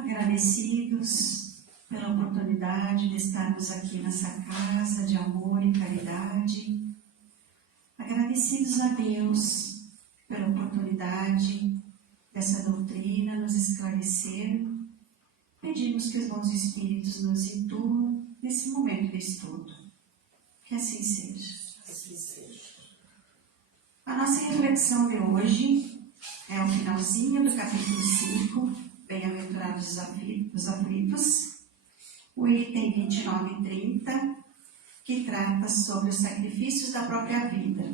agradecidos pela oportunidade de estarmos aqui nessa casa de amor e caridade, agradecidos a Deus pela oportunidade dessa doutrina nos esclarecer, pedimos que os bons espíritos nos intuam nesse momento de estudo. Que assim seja. Assim seja. A nossa reflexão de hoje é o finalzinho do capítulo 5, Bem-aventurados os aflitos, o item 29 e 30, que trata sobre os sacrifícios da própria vida.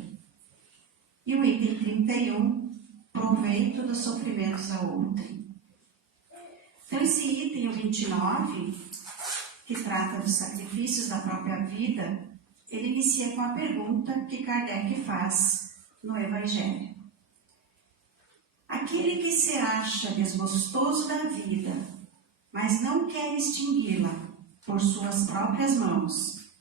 E o item 31, proveito dos sofrimentos a outrem. Então, esse item, o 29, que trata dos sacrifícios da própria vida, ele inicia com a pergunta que Kardec faz no Evangelho. Aquele que se acha desgostoso da vida, mas não quer extingui-la por suas próprias mãos,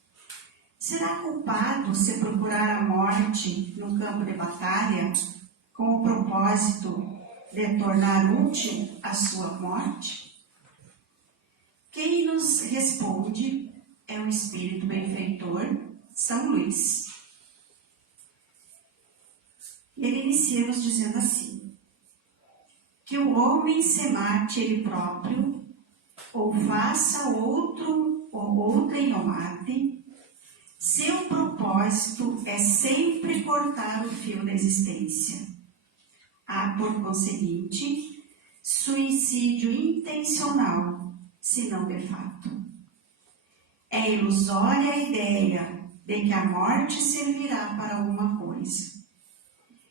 será culpado se procurar a morte no campo de batalha com o propósito de tornar útil a sua morte? Quem nos responde é o Espírito Benfeitor, São Luís. Ele inicia nos dizendo assim: que o homem se mate ele próprio, ou faça outro ou outrem o mate, seu propósito é sempre cortar o fio da existência. Há, por conseguinte, suicídio intencional, se não de fato. É ilusória a ideia de que a morte servirá para alguma coisa.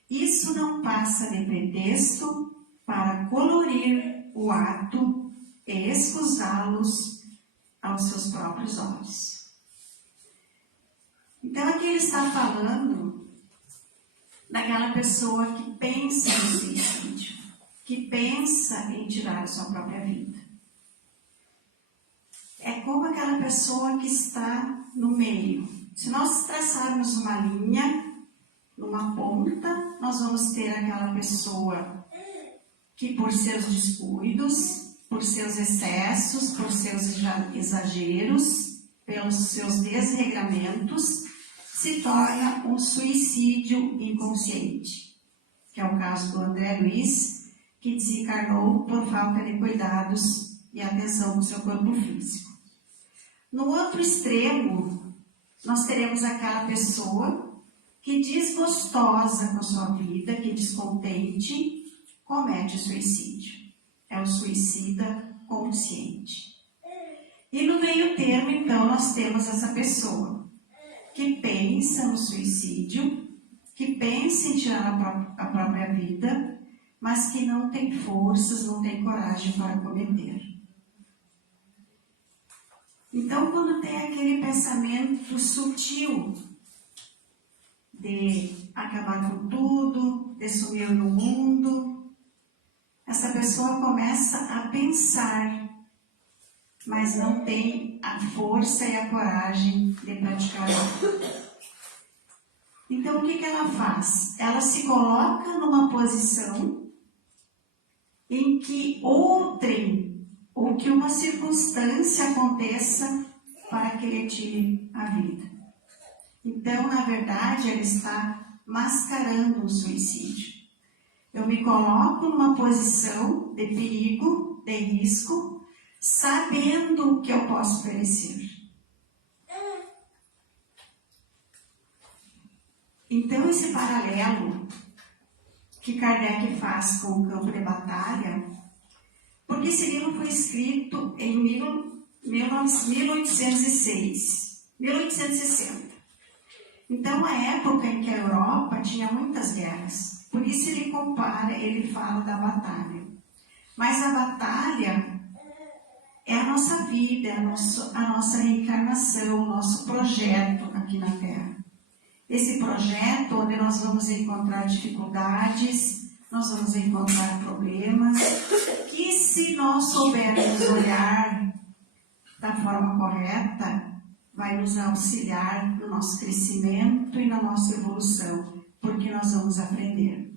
Isso não passa de pretexto para colorir o ato e escusá-los aos seus próprios olhos. Então aqui ele está falando daquela pessoa que pensa no suicídio, que pensa em tirar a sua própria vida. É como aquela pessoa que está no meio. Se nós traçarmos uma linha, numa ponta, nós vamos ter aquela pessoa que por seus descuidos, por seus excessos, por seus exageros, pelos seus desregramentos, se torna um suicídio inconsciente, que é o caso do André Luiz, que desencarnou por falta de cuidados e atenção no seu corpo físico. No outro extremo, nós teremos aquela pessoa que, desgostosa com a sua vida, que descontente, comete suicídio. É o suicida consciente. E no meio termo, então, nós temos essa pessoa que pensa no suicídio, que pensa em tirar a própria vida, mas que não tem forças, não tem coragem para cometer. Então, quando tem aquele pensamento sutil de acabar com tudo, de sumir no mundo, essa pessoa começa a pensar, mas não tem a força e a coragem de praticar algo. Então, o que ela faz? Ela se coloca numa posição em que outrem, ou que uma circunstância aconteça para que ele tire a vida. Então, na verdade, ela está mascarando o suicídio. Eu me coloco numa posição de perigo, de risco, sabendo que eu posso perecer. Então, esse paralelo que Kardec faz com o campo de batalha, porque esse livro foi escrito em 1860. Então, a época em que a Europa tinha muitas guerras. Por isso ele compara, ele fala da batalha. Mas a batalha é a nossa vida, é a nossa reencarnação, o nosso projeto aqui na Terra. Esse projeto onde nós vamos encontrar dificuldades, nós vamos encontrar problemas, que se nós soubermos olhar da forma correta, vai nos auxiliar no nosso crescimento e na nossa evolução, porque nós vamos aprender.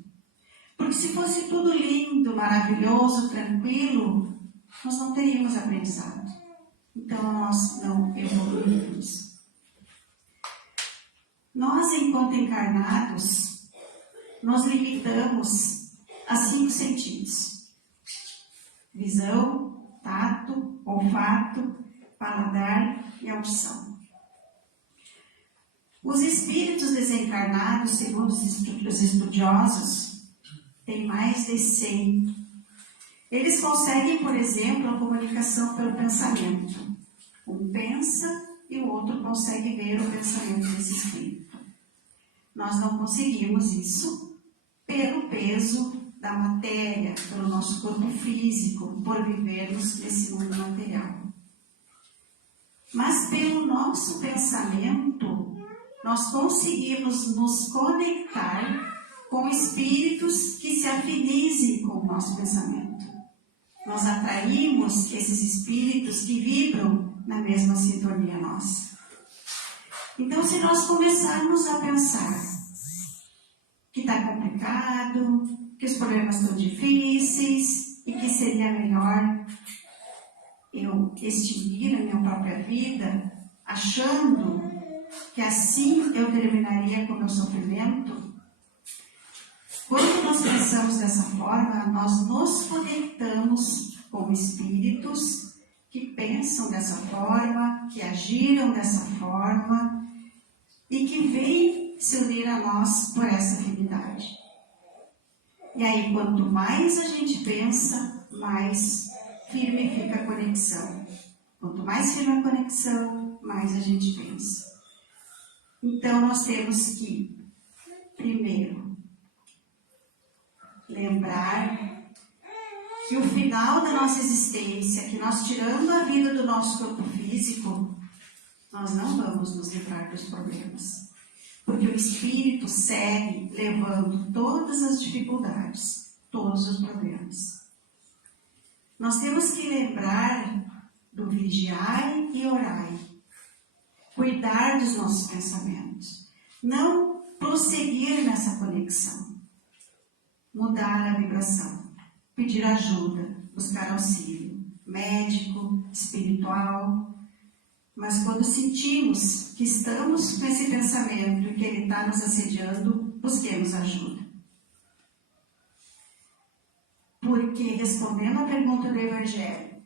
Porque se fosse tudo lindo, maravilhoso, tranquilo, nós não teríamos aprendizado. Então, nós não evoluímos. Nós, enquanto encarnados, nos limitamos a 5 sentidos: visão, tato, olfato, paladar e audição. Os espíritos desencarnados, segundo os estudiosos, têm mais de 100. Eles conseguem, por exemplo, a comunicação pelo pensamento. Um pensa e o outro consegue ver o pensamento desse espírito. Nós não conseguimos isso pelo peso da matéria, pelo nosso corpo físico, por vivermos nesse mundo material. Mas pelo nosso pensamento, nós conseguimos nos conectar com espíritos que se afinizem com o nosso pensamento. Nós atraímos esses espíritos que vibram na mesma sintonia nossa. Então, se nós começarmos a pensar que está complicado, que os problemas estão difíceis e que seria melhor eu extinguir a minha própria vida, achando que assim eu terminaria com o meu sofrimento, quando nós pensamos dessa forma, nós nos conectamos com espíritos que pensam dessa forma, que agiram dessa forma e que vêm se unir a nós por essa afinidade. E aí, quanto mais a gente pensa, mais firme fica a conexão. Quanto mais firme a conexão, mais a gente pensa. Então, nós temos que, primeiro, lembrar que o final da nossa existência, que nós tirando a vida do nosso corpo físico, nós não vamos nos livrar dos problemas. Porque o espírito segue levando todas as dificuldades, todos os problemas. Nós temos que lembrar do vigiai e orai. Cuidar dos nossos pensamentos. Não prosseguir nessa conexão. Mudar a vibração, pedir ajuda, buscar auxílio, médico, espiritual. Mas quando sentimos que estamos com esse pensamento e que ele está nos assediando, busquemos ajuda. Porque, respondendo à pergunta do Evangelho,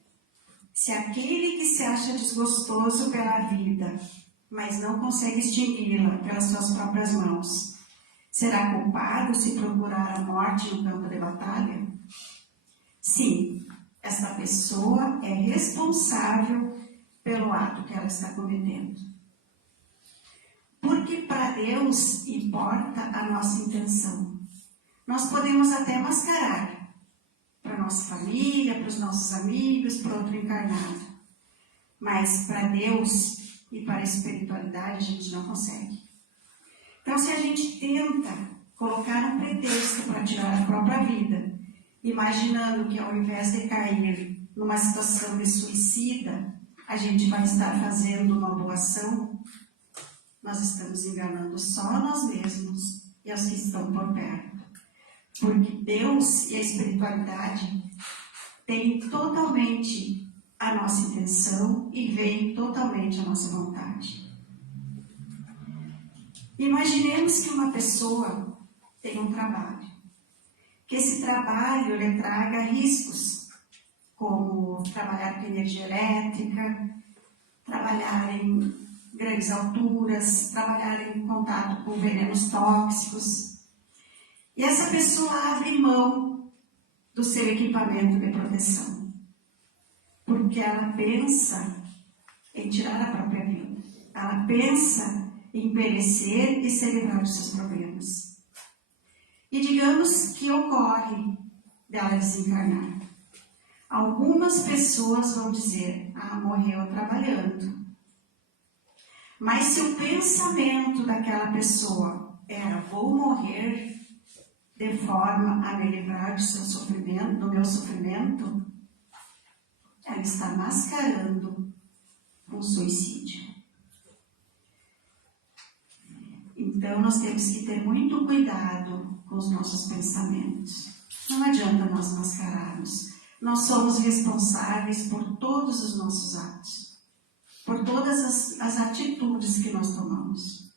se aquele que se acha desgostoso pela vida, mas não consegue extingui-la pelas suas próprias mãos, será culpado se procurar a morte no campo de batalha? Sim, esta pessoa é responsável pelo ato que ela está cometendo. Porque para Deus importa a nossa intenção. Nós podemos até mascarar para a nossa família, para os nossos amigos, para outro encarnado. Mas para Deus e para a espiritualidade a gente não consegue. Então, se a gente tenta colocar um pretexto para tirar a própria vida, imaginando que ao invés de cair numa situação de suicida, a gente vai estar fazendo uma boa ação, nós estamos enganando só nós mesmos e os que estão por perto. Porque Deus e a espiritualidade têm totalmente a nossa intenção e veem totalmente a nossa vontade. Imaginemos que uma pessoa tem um trabalho, que esse trabalho lhe traga riscos, como trabalhar com energia elétrica, trabalhar em grandes alturas, trabalhar em contato com venenos tóxicos. E essa pessoa abre mão do seu equipamento de proteção, porque ela pensa em tirar a própria vida. Ela pensa em perecer e se livrar dos seus problemas. E digamos que ocorre dela desencarnar. Algumas pessoas vão dizer, morreu trabalhando. Mas se o pensamento daquela pessoa era, vou morrer de forma a me livrar do seu sofrimento, do meu sofrimento, ela está mascarando um suicídio. Então, nós temos que ter muito cuidado com os nossos pensamentos. Não adianta nós mascararmos. nós somos responsáveis por todos os nossos atos, por todas as atitudes que nós tomamos.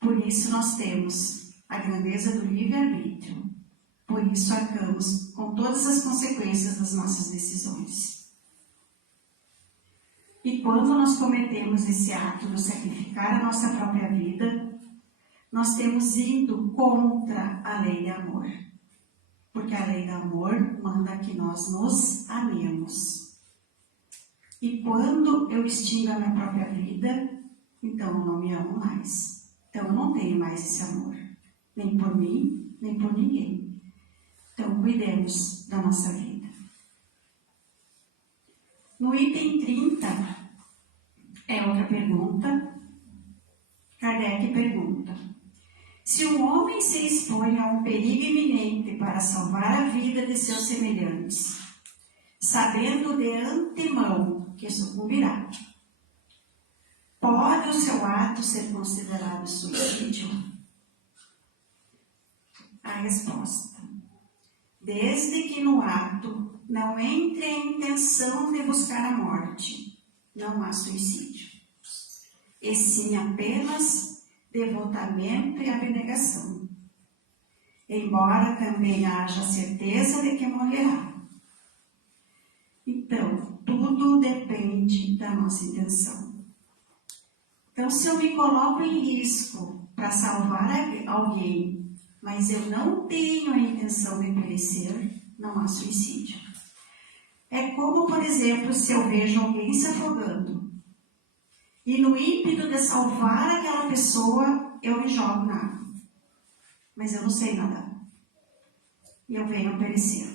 Por isso nós temos a grandeza do livre-arbítrio. Por isso arcamos com todas as consequências das nossas decisões. E quando nós cometemos esse ato de sacrificar a nossa própria vida, nós temos ido contra a lei de amor. Porque a lei do amor manda que nós nos amemos. E quando eu extingo a minha própria vida, então eu não me amo mais. Então eu não tenho mais esse amor. Nem por mim, nem por ninguém. Então cuidemos da nossa vida. No item 30, é outra pergunta. Kardec pergunta: se um homem se expõe a um perigo iminente para salvar a vida de seus semelhantes, sabendo de antemão que sucumbirá, pode o seu ato ser considerado suicídio? A resposta: desde que no ato não entre a intenção de buscar a morte, não há suicídio, e sim apenas devotamento e abnegação, embora também haja certeza de que morrerá. Então, tudo depende da nossa intenção. Então, se eu me coloco em risco para salvar alguém, mas eu não tenho a intenção de perecer, não há suicídio. É como, por exemplo, se eu vejo alguém se afogando e no ímpeto de salvar aquela pessoa, eu me jogo na água. Mas eu não sei nadar. E eu venho a perecer.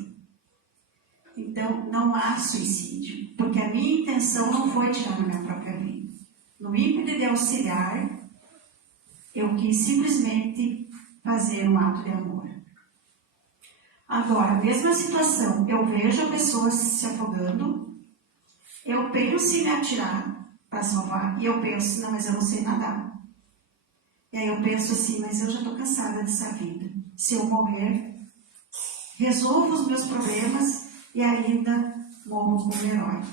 Então, não há suicídio, porque a minha intenção não foi tirar a minha própria vida. No ímpeto de auxiliar, eu quis simplesmente fazer um ato de amor. Agora, mesma situação, eu vejo a pessoa se afogando, eu penso em me atirar para salvar, e eu penso, não, mas eu não sei nadar. E aí eu penso assim, mas eu já estou cansada dessa vida. Se eu morrer, resolvo os meus problemas e ainda morro como herói.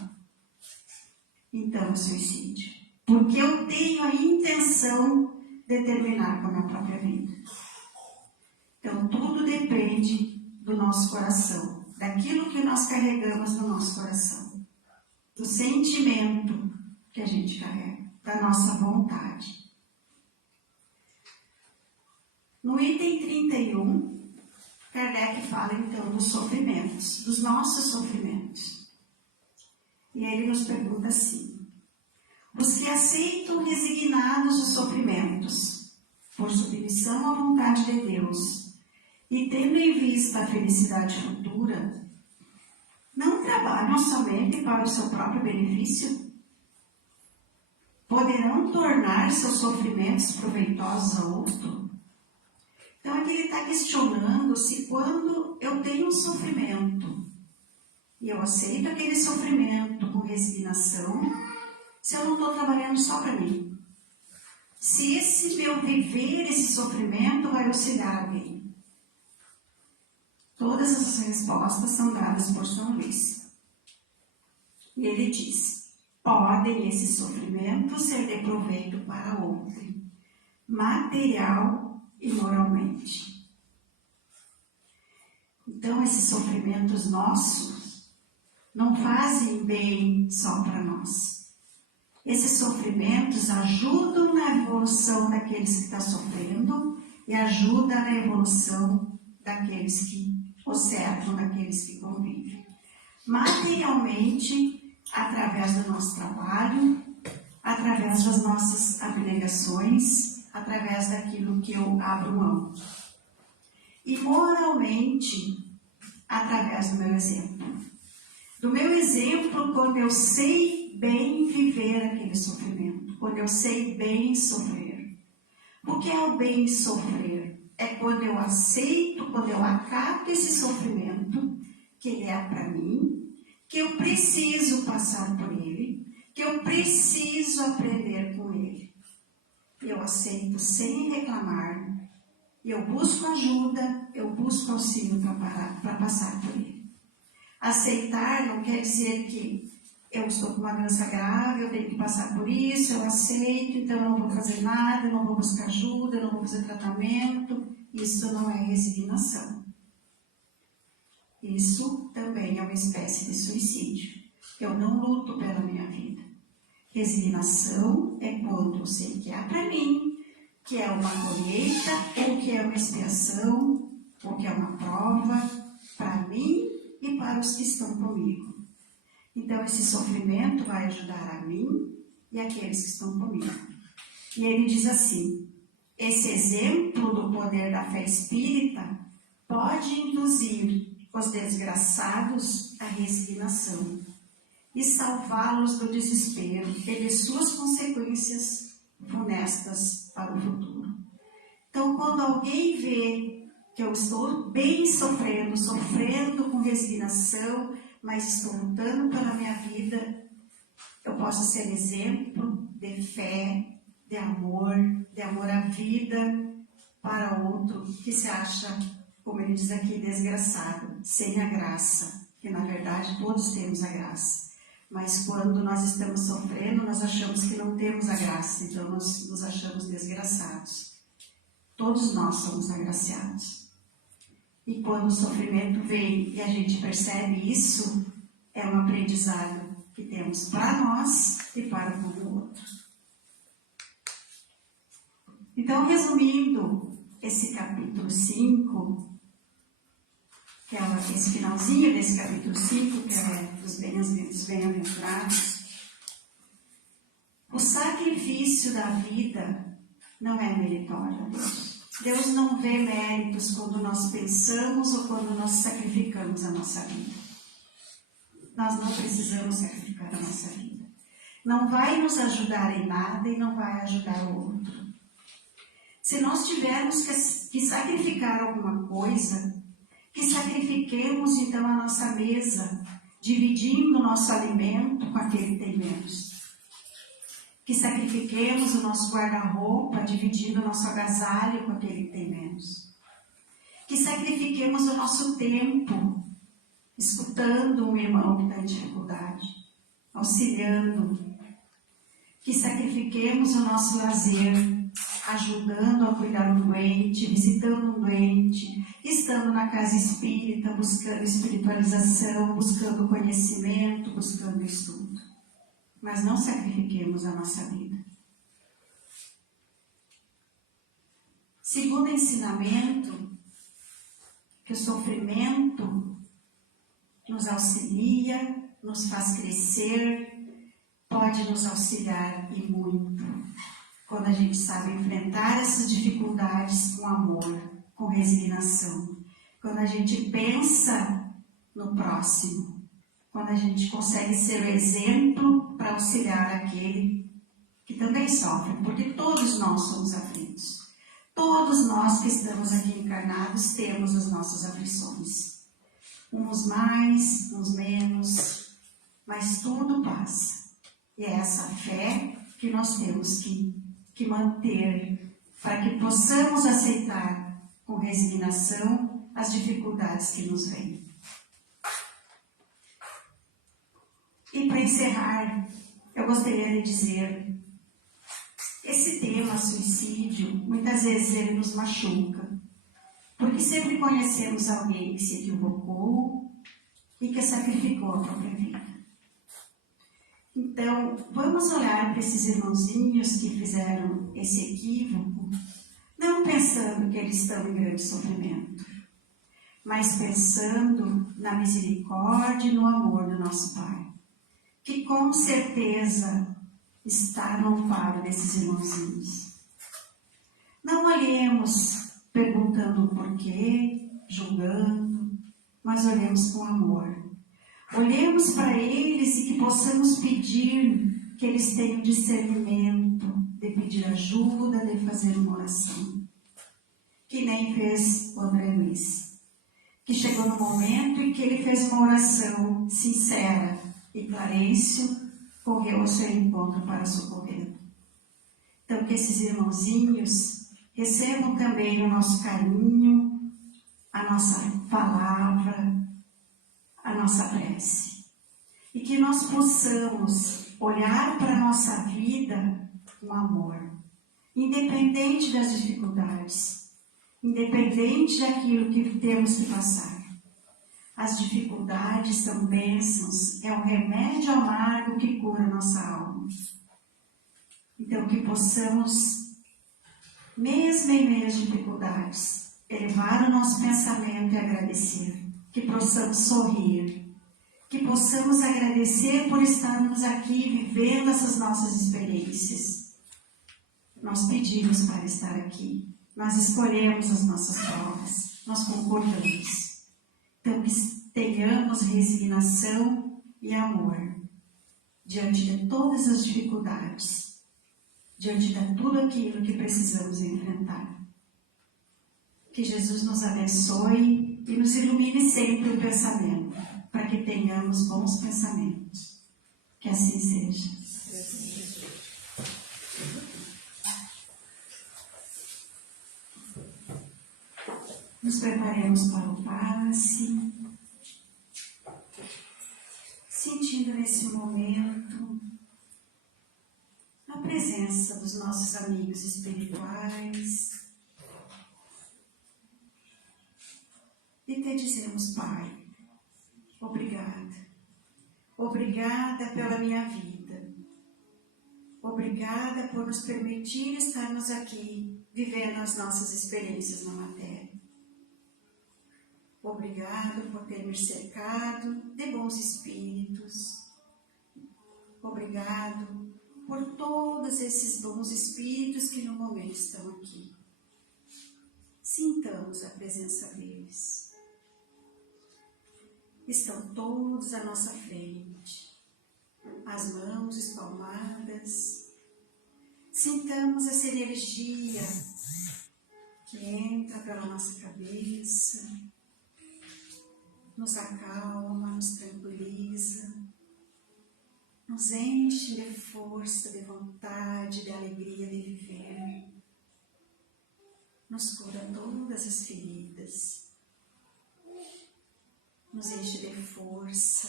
Então, suicídio. Porque eu tenho a intenção de terminar com a minha própria vida. Então, tudo depende do nosso coração, daquilo que nós carregamos no nosso coração, do sentimento que a gente carrega, da nossa vontade. No item 31, Kardec fala então dos sofrimentos, dos nossos sofrimentos. E ele nos pergunta assim: os que aceitam resignados os sofrimentos, por submissão à vontade de Deus, e tendo em vista a felicidade futura, não trabalham somente para o seu próprio benefício? Poderão tornar seus sofrimentos proveitosos a outro? Então aqui ele está questionando se quando eu tenho um sofrimento e eu aceito aquele sofrimento com resignação, se eu não estou trabalhando só para mim. Se esse meu viver, esse sofrimento vai auxiliar alguém. Todas as respostas são dadas por São Luís. E ele diz: podem esses sofrimentos ser de proveito para outro, material e moralmente. Então, esses sofrimentos nossos não fazem bem só para nós. Esses sofrimentos ajudam na evolução daqueles que estão sofrendo e ajudam na evolução daqueles que observam, daqueles que convivem. Materialmente, através do nosso trabalho, através das nossas abnegações, através daquilo que eu abro mão. E moralmente, através do meu exemplo. Do meu exemplo, quando eu sei bem viver aquele sofrimento, quando eu sei bem sofrer. O que é o bem sofrer? É quando eu aceito, quando eu acato esse sofrimento, que ele é para mim, que eu preciso passar por ele, que eu preciso aprender com ele. Eu aceito sem reclamar, eu busco ajuda, eu busco auxílio para passar por ele. Aceitar não quer dizer que eu estou com uma doença grave, eu tenho que passar por isso, eu aceito, então eu não vou fazer nada, eu não vou buscar ajuda, eu não vou fazer tratamento. Isso não é resignação. Isso também é uma espécie de suicídio. Eu não luto pela minha vida. Resignação é quando eu sei que é para mim, que é uma colheita, ou que é uma expiação, ou que é uma prova para mim e para os que estão comigo. Então, esse sofrimento vai ajudar a mim e aqueles que estão comigo. E ele diz assim, esse exemplo do poder da fé espírita pode induzir os desgraçados à resignação e salvá-los do desespero e de suas consequências funestas para o futuro. Então, quando alguém vê que eu estou bem sofrendo com resignação, mas estou lutando pela minha vida, eu posso ser exemplo de fé, de amor à vida para outro que se acha, como ele diz aqui, desgraçado, sem a graça, que na verdade todos temos a graça. Mas quando nós estamos sofrendo, nós achamos que não temos a graça, então nós nos achamos desgraçados. Todos nós somos agraciados. E quando o sofrimento vem e a gente percebe isso, é um aprendizado que temos para nós e para o outro. Então, resumindo esse capítulo 5, que é esse finalzinho desse capítulo 5, que é dos bem-aventurados, o sacrifício da vida não é meritório a Deus. Deus não vê méritos quando nós pensamos ou quando nós sacrificamos a nossa vida. Nós não precisamos sacrificar a nossa vida. Não vai nos ajudar em nada e não vai ajudar o outro. Se nós tivermos que sacrificar alguma coisa, que sacrifiquemos então a nossa mesa, dividindo o nosso alimento com aquele que tem menos. Que sacrifiquemos o nosso guarda-roupa, dividindo o nosso agasalho com aquele que tem menos. Que sacrifiquemos o nosso tempo, escutando um irmão que está em dificuldade, auxiliando. Que sacrifiquemos o nosso lazer, ajudando a cuidar do doente, visitando um doente, estando na casa espírita, buscando espiritualização, buscando conhecimento, buscando estudo. Mas não sacrifiquemos a nossa vida. Segundo ensinamento, que o sofrimento nos auxilia, nos faz crescer, pode nos auxiliar e muito. Quando a gente sabe enfrentar essas dificuldades com amor, com resignação. Quando a gente pensa no próximo. Quando a gente consegue ser o exemplo para auxiliar aquele que também sofre, porque todos nós somos aflitos. Todos nós que estamos aqui encarnados temos as nossas aflições. Uns mais, uns menos, mas tudo passa. E é essa fé que nós temos que manter para que possamos aceitar com resignação as dificuldades que nos vêm. E para encerrar, eu gostaria de dizer, esse tema, suicídio, muitas vezes ele nos machuca, porque sempre conhecemos alguém que se equivocou e que sacrificou a própria vida. Então, vamos olhar para esses irmãozinhos que fizeram esse equívoco, não pensando que eles estão em grande sofrimento, mas pensando na misericórdia e no amor do nosso Pai, que com certeza está no amparo desses irmãozinhos. Não olhemos perguntando o porquê, julgando, mas olhemos com amor. Olhemos para eles e que possamos pedir que eles tenham discernimento de pedir ajuda, de fazer uma oração. Que nem fez o André Luiz, que chegou no momento em que ele fez uma oração sincera e Clarencio correu ao seu encontro para socorrê-lo. Então, que esses irmãozinhos recebam também o nosso carinho, a nossa palavra, a nossa prece. E que nós possamos olhar para a nossa vida com amor, independente das dificuldades, independente daquilo que temos que passar. As dificuldades são bênçãos, é o remédio amargo que cura a nossa alma. Então, que possamos, mesmo em meio às dificuldades, elevar o nosso pensamento e agradecer. Que possamos sorrir. Que possamos agradecer por estarmos aqui vivendo essas nossas experiências. Nós pedimos para estar aqui. Nós escolhemos as nossas provas. Nós concordamos. Então, que tenhamos resignação e amor diante de todas as dificuldades, diante de tudo aquilo que precisamos enfrentar. Que Jesus nos abençoe e nos ilumine sempre o pensamento, para que tenhamos bons pensamentos. Que assim seja. Nos preparemos para o passe, sentindo nesse momento a presença dos nossos amigos espirituais. E te dizemos, Pai, obrigada. Obrigada pela minha vida. Obrigada por nos permitir estarmos aqui, vivendo as nossas experiências na matéria. Obrigado por ter me cercado de bons espíritos. Obrigado por todos esses bons espíritos que no momento estão aqui. Sintamos a presença deles. Estão todos à nossa frente, as mãos espalmadas. Sintamos essa energia que entra pela nossa cabeça, nos acalma, nos tranquiliza, nos enche de força, de vontade, de alegria de viver, nos cura todas as feridas, nos enche de força,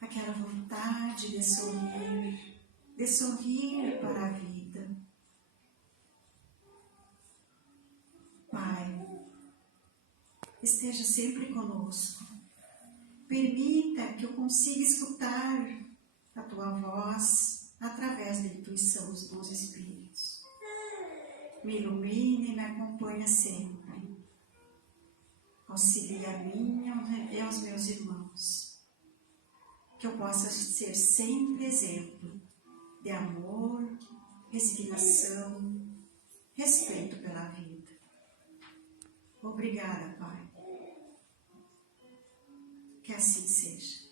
aquela vontade de sorrir para a vida. Pai, esteja sempre conosco. Permita que eu consiga escutar a Tua voz através da intuição dos bons espíritos. Me ilumine e me acompanhe sempre. Auxilie a mim e aos meus irmãos. Que eu possa ser sempre exemplo de amor, resignação, respeito pela vida. Obrigada, Pai. Que assim seja.